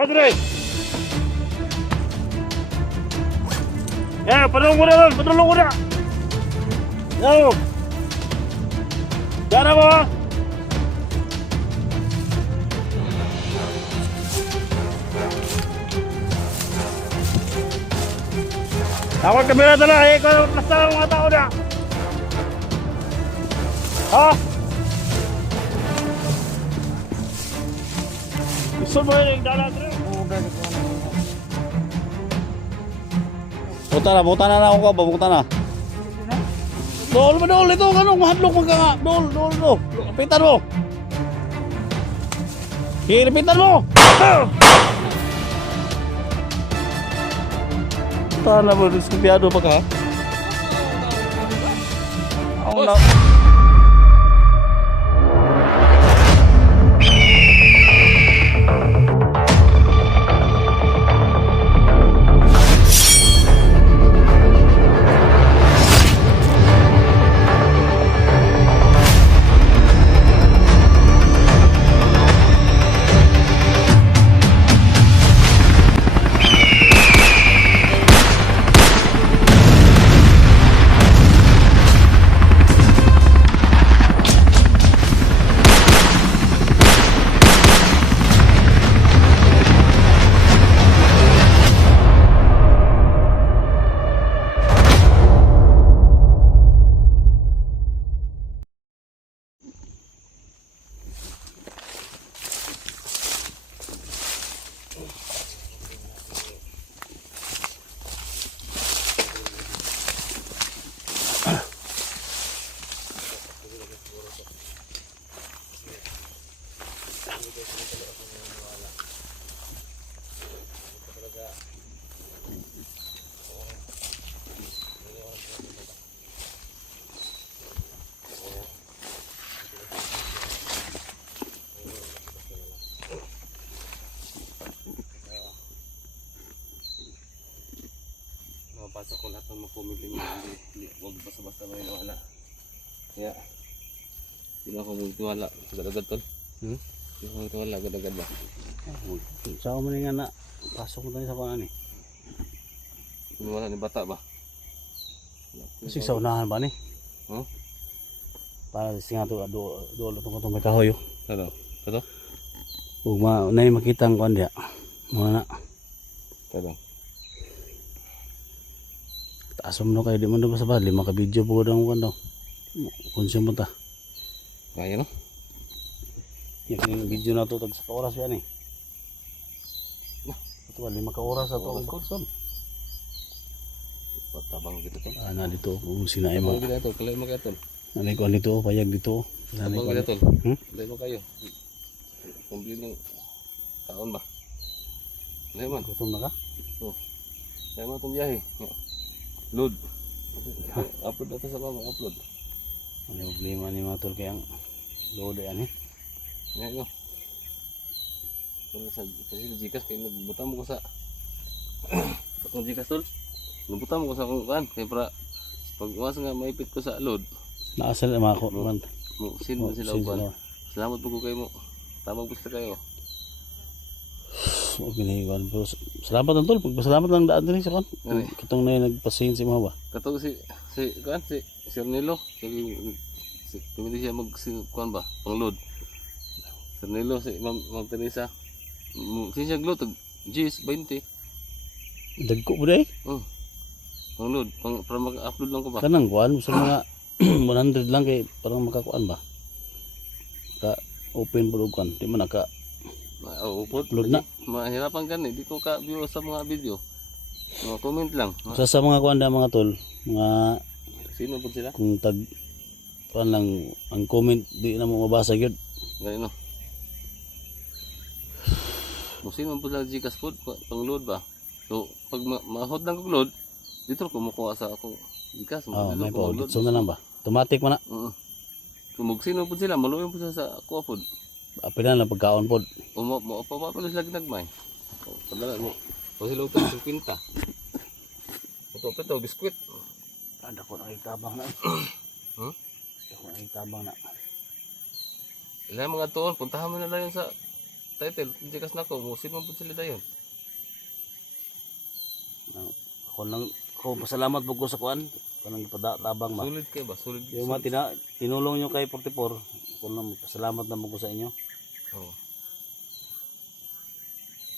Padre! Ya, padulong ko na lang! Padulong ko na! Yo! Diyan na mo ha! Ako kamera dala eh! Kung nasa lang mga tao na! Ha? Gusto mo yung dala dito? Buta na ako ka, buta na. Dol mo, dol, ito, ano, mahadlok mo ka nga. Dol, lapitan mo. Lapitan mo. Tala mo, diskupiyado pa ka. Ako na. Mabasa ko lahat ng mga pumili mo. Huwag basta-basta may wala. Kaya, hindi na ako magtiwala. Agad-agad tol. Hindi ako magtiwala. Agad-agad ba? Sa ako man nga na, pasok mo tayo sa kanan eh. Wala ni bata ba? Kasi sa unahan ba ni? Huh? Para sa nga ito, doon itong may kahoy. Ano? Ito? Huwag na yung makita ang kuhan diya. Muna na. Ito. Taas mo na kayo, di mo na ba sa bali, maka-video po daw ang kuhan daw. Konsum mo ta. Kaya no? Yung video na ito, tag sa oras yan eh. Ito ba, 5 ka-oras na ito ang konsum. Patabang gitu tol. Na dito, kung sinaay mo. Tabang gitu tol. Kalay mo kayo tol. Nanay ko dito, payag dito. Tabang gitu tol. Kalay mo kayo. Kumpli ng taon ba? Kalay man. Gutom na ka? Kalay mo itong biyahe. Load. Upload na ito sa mama. Upload. Ano yung problema ni mga tol kayang load yan eh. Ngayon ko. Kasi Gcash kayo nagbuta mo ko sa kung Gcash tol. Nagbuta mo ko sa kung kan. Kaya para pag uwas nga maipit ko sa load. Naasal na mga ko naman. Sin mo sila upan. Salamat po ko kayo mo. Tamang gusto kayo. Huwag ginahiwan. Pero salamat ang tol. Pagpasalamat lang daan din sa kan. Ano? Katong na yung nagpasayin si mga ba. Katong si Sir Nilo. Pumili siya kuan ba? Pang load. Sir Nilo, si Ma'am Teresa. Siya glow tag G's 20. Dagko mo dahil. Pang load, para maka-upload lang ko ba? Kanang kuan. Gusto mga 100 lang kay parang makakuan ba. Ka open po kuan. Di mo naka Upload na. Mahirapan ka di ko ka-view sa mga video. Mga comment lang. Sa mga kuan da mga tol. Mga Sino po sila? kung tag kuan lang ang comment di na mo mabasa gyud. Ganyan no. Sino po sila Gcash food? Pang load ba? So, pag mahod lang kong load, dito ko kumukuha sa akong Gcash. May pa. So na lang ba? Automatic man na. Kung sino po sila, maluyon po sila sa aqua food. Apil na lang pagkaon pod. Mapapalo sila ginagmay. Padala mo. O sila utang 50. Ito, biskwit. Ada ko nakitabang na. Ako nakitabang na. Ilan mga tuon, puntahan mo na lang yun sa title, Gcash na ko, musin mo po sila dayon. Ako pasalamat po ko sa kuan. Kanang tabang ba. Sulit kayo ba? Sulit. Yung mga tinulong nyo kay 44. Ako lang pasalamat na po ko sa inyo. Oo.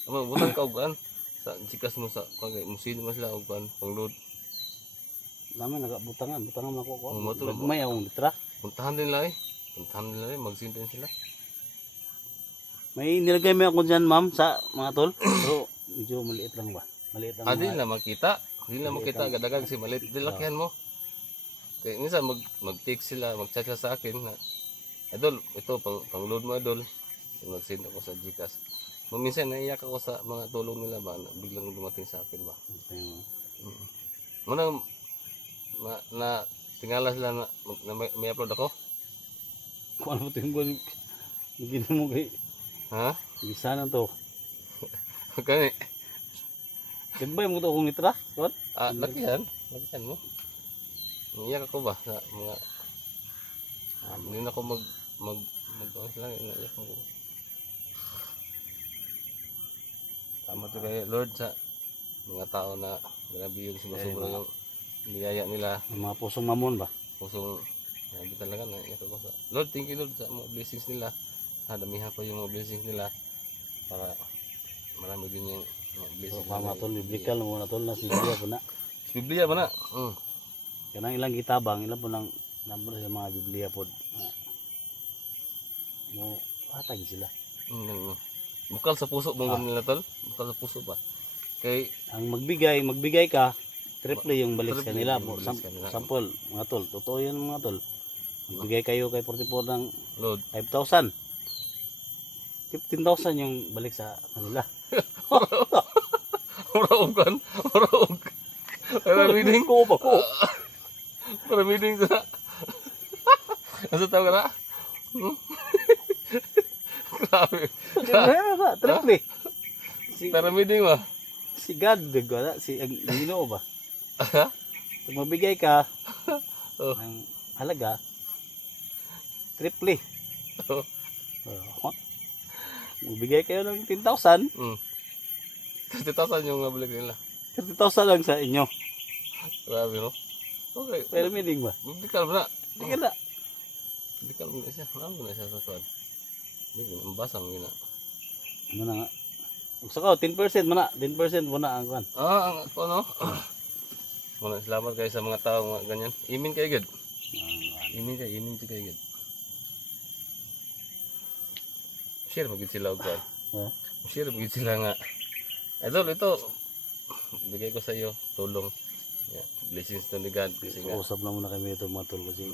Ama, butang ka og kuan sa Gcash mo sa kagay musin mo sila og kuan pang-load. Namin nagabutangan, butangan ako ko. Mo to May akong litra. Puntahan din lang eh. Puntahan din lang eh, magsintin sila. May nilagay mo ako dyan, ma'am, sa mga tol. Pero medyo maliit lang ba? Maliit lang. Di na makita. Di na makita agad-agad kasi maliit dilakihan mo. Kaya minsan mag-text sila, mag-chat sila sa akin na idol, ito pang-load mo idol. Mag-send ako sa Gcash. Minsan naiyak ako sa mga tulong nila ba na biglang dumating sa akin ba. Muna na tingala sila na may upload ako. Kung ano ito yung gina mo kay Ha? bisa na to. Kani. Kaya mo ito akong litra? Kuan? Lakihan mo. Naiyak ako ba sa mga hindi na ako mag lang naiyak ako. Tama to kay Lord sa mga tao na grabe yung sumasubra yung niyaya nila. Yung mga pusong mamon ba? Pusong grabe talaga naiyak ako sa Lord, thank you Lord sa mga blessings nila. Damihan pa yung mga blessings nila para marami din yung mga blessings. So, pamatol, biblical mo na tol na si Biblia po na. Biblia ba na? Kanang ilang kitabang, ilang po nang number sa mga Biblia po. Mo, hatag sila. Bukal sa puso mong nila tol? Bukal sa puso ba? Kay Ang magbigay ka, triple yung balik sa Triple nila. yung balik sa kanila. Sample, mga tol, totoo yun mga tol. Magbigay kayo kay 44 ng Lord. 5,000. 15,000 yung balik sa kanila. Muraog kan? Muraog. Para meeting ko ba ko? Para meeting sa Asa tawag ka na? Grabe. Triple. Para meeting ba? Si God, si Ginoo ba? Pag mabigay ka ng halaga, triple. Magbigay kayo ng 10,000. 30,000 yung nabalik nila. 30,000 lang sa inyo. Grabe no? Okay. Pero meaning ba? Biblikal mo na. Hindi ka na. Biblikal mo na siya. Ano mo na siya sa tuwan? Hindi ko, ang basang yun na. Ano na nga? Gusto ko, 10% mo na. 10% mo na ang kan. Ang ako no? Muna, salamat kayo sa mga tao mga ganyan. Imin kayo gud. Imin kayo gud. Share mo gud sila og kan. Share mo gud sila nga. Idol, ito bigay ko sa iyo tulong. Yeah, blessings to ni God kasi nga. Usap na muna kami ito mga tol kasi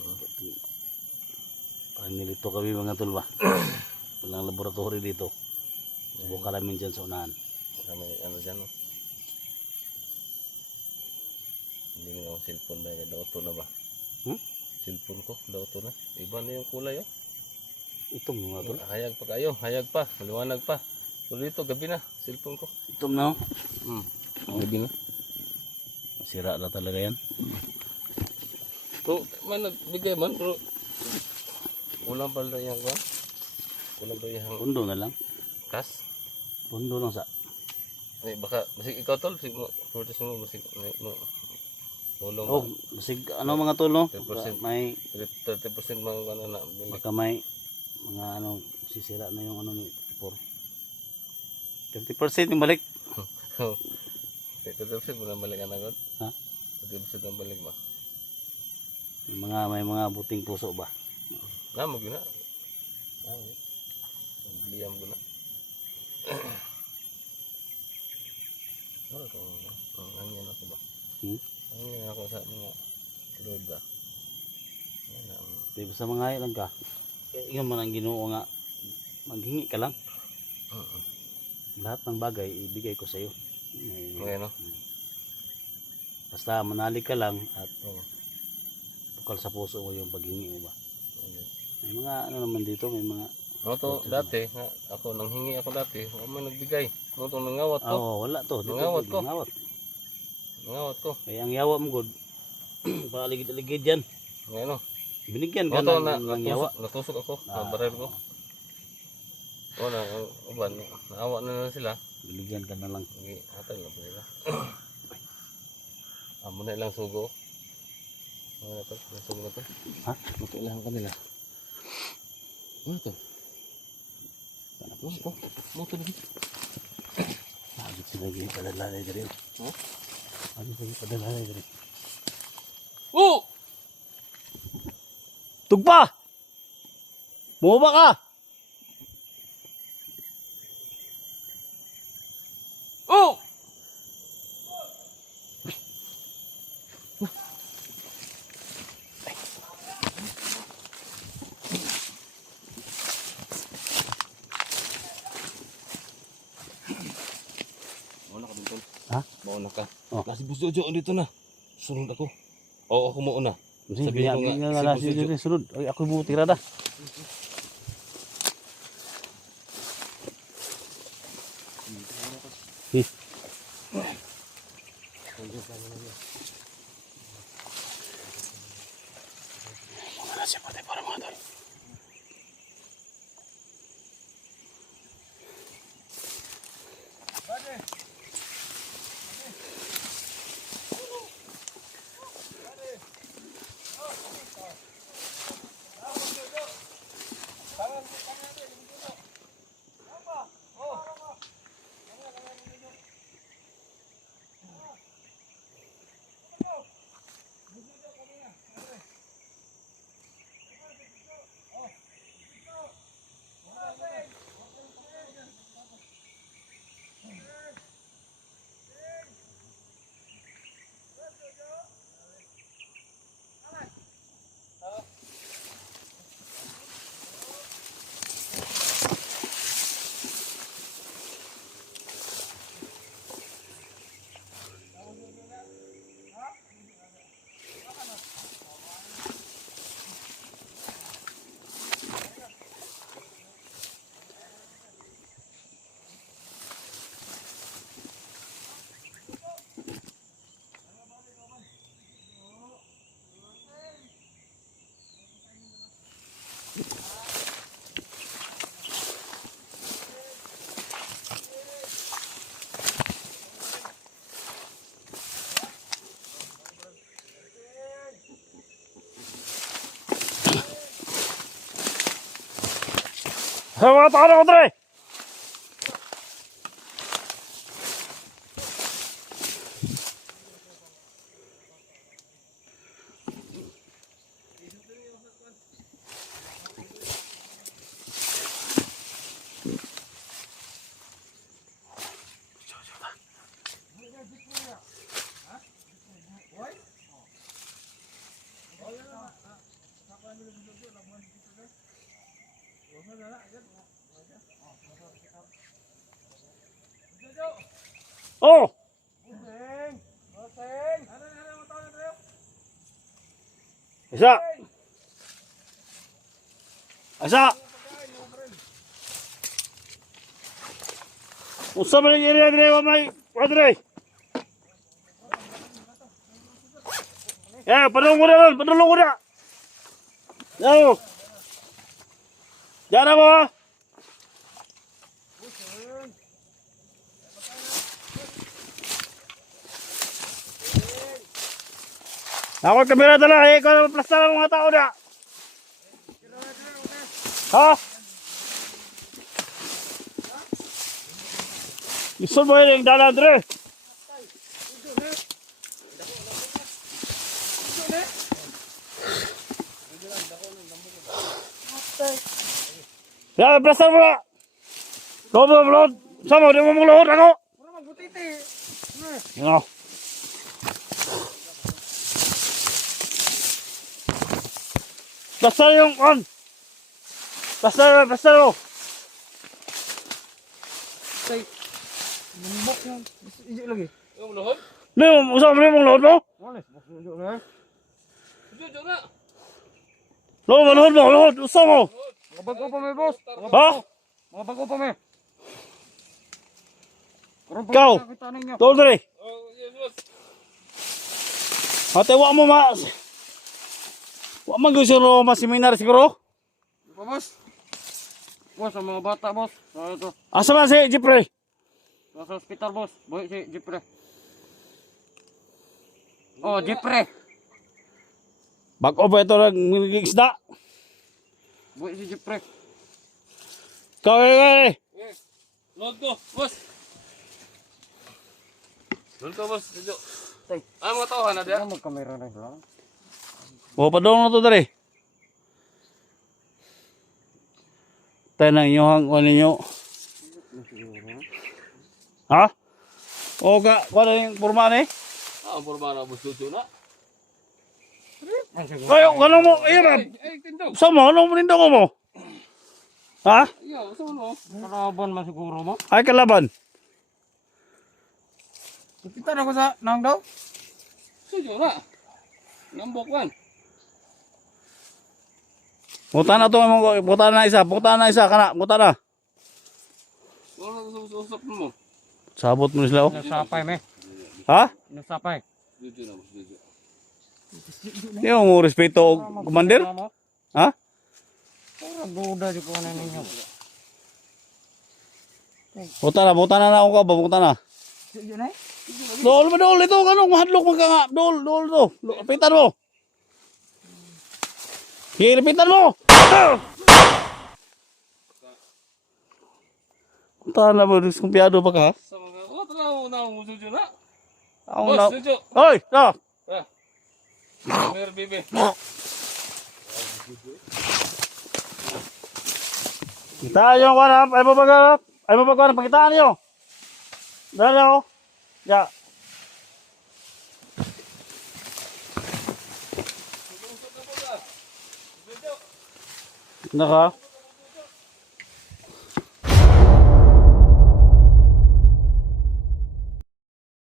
parang nilito kami mga tol ba. Walang laboratory dito. Subukan namin dyan sa unahan. May ano dyan no? Hindi nga akong cellphone dahil dauto na ba? Cellphone ko, dauto na. Iba na yung kulay oh. Itong mga tol. Hayag pa kayo, hayag pa, maliwanag pa. Pero dito, gabi na, cellphone ko. Itong na. Gabi na. Sira na talaga yan. Pero may nagbigay man, pero kulang pa rin yan ko. Kulang pa rin yung Pundo na lang. kas. Pundo lang sa. Ay, baka, basig ikaw tol, basig mo, purchase mo, basig mo, tulong Oh, basig ano mga tol no? 30%. May 30% mga ano na, bili. baka may mga ano sisira na yung ano ni 30% yung balik. 30% mo na balik agad. Ha? 30% na balik ba? Yung mga may mga buting puso ba? Na, mo gina. Magliyam ko na. Ano ito? Hangyan ako ba? Hangyan ako sa mga load ba? Di ba sa mga lang ka? Yung man ang Ginoo nga maghingi ka lang. Lahat ng bagay ibigay ko sa iyo. Okay, no? Basta manalig ka lang at bukal sa puso mo yung paghingi mo ba. May mga ano naman dito, may mga ano to dati, ako nanghingi ako dati, ako may nagbigay. Ano to, nangawat ko. Oo, wala to. Dito, Nangawat ko. Nangawat ko. Kaya ang yawa mo god, paligid-ligid yan. Ngayon, no? Binigyan ka Ano to, ng yawa. natusok ako, sa baril ko. Wala, ang uban, naawa na sila. Bigyan ka na lang. Okay, atay na po nila. Amo na ilang sugo. Ano na to? Ilang sugo na to? Ha? Luto lang kanila. Ano to? Ano to? Ano to lagi? Agit sila lagi padalalay dari. Ha? Agit lagi padalalay dari. Oh! Tugpa! Bumaba ka! Oh! Mauna ka dito. Ha? Mauna ka. Oh. Kasi buso dito na. Sunod ako. Oo, ako mauna. Sabihin ko nga, nga si si sunod. Ay, ako mo tirada. Mga siya patay para mga tol. Mga tao na ko tre! Oh! Isa! Isa! Usa man yung area dire wa may padre. Padulong ko na, padulong ko na. Yo. Diyan mo. Ako kamera dala, ikaw plastar ang mga tao na. Ha? Gusto mo yung dalan, Dre? Ya, plastar mo na. Load. Sama, di mo mong load ako. No. Plastar yung on. Plastar mo. Tay. Mumbok yung isi lagi. Yung lohod? Leo, usah mo mong load mo? Wala, bokso na. Jojo na. Load, usah mo. Mga bago pa may boss. Ha? Mga bago pa may. Ikaw. Tol Dre. Oh, yes, boss. Ate, wa mo mas. Wa man gusto ro mas seminar siguro? Pa boss. boss, ang mga bata, boss. Ito, Asa ba si Jeffrey? sa hospital, boss. Buhay si Jeffrey. Oh, Jeffrey. Bago pa ito lang isda. Buhay si Jeffrey. Kaya Load ko, boss. Load ko, boss. Medyo. Tay. Mga tao na diya. Ano magkamera na lang? o padong na to dali. Tayo na inyong ano ninyo. Ha? O ka, kung ano yung porma ni? Ang porma na, boss. Luto na. Kayo, ano mo? Ayan Ay, tindog. sa mo, ano mo nindong mo? Ha? Ayaw, saan mo? Kalaban man siguro mo. Ay kalaban. Kita na ko sa nang daw. Sujo na. Nambok man. Buta na to, buta na isa, kana, buta na. Wala na usap mo. Sabot mo sila, oh. Nasapay me. Ha? Nasapay. Luto na, boss. Luto. Yung respeto, commander? Ha? Para duda di ko na ninyo. Buta na ako ka ba, buta na. Sige na. Dol, ito, kanong mahadlok mo ka nga. Dol, to. Lapitan mo. Sige, lapitan mo. Buta na ba, diskumpiyado pa ka, ha? Sa mga, trabaho na ako, sujo na. Ako Boss, na. sujo. Hoy, no. Mer, bibi. Kita nyo, kanap. Ay mapagkanap, pakitaan nyo. Dali ako. Ya. Naka.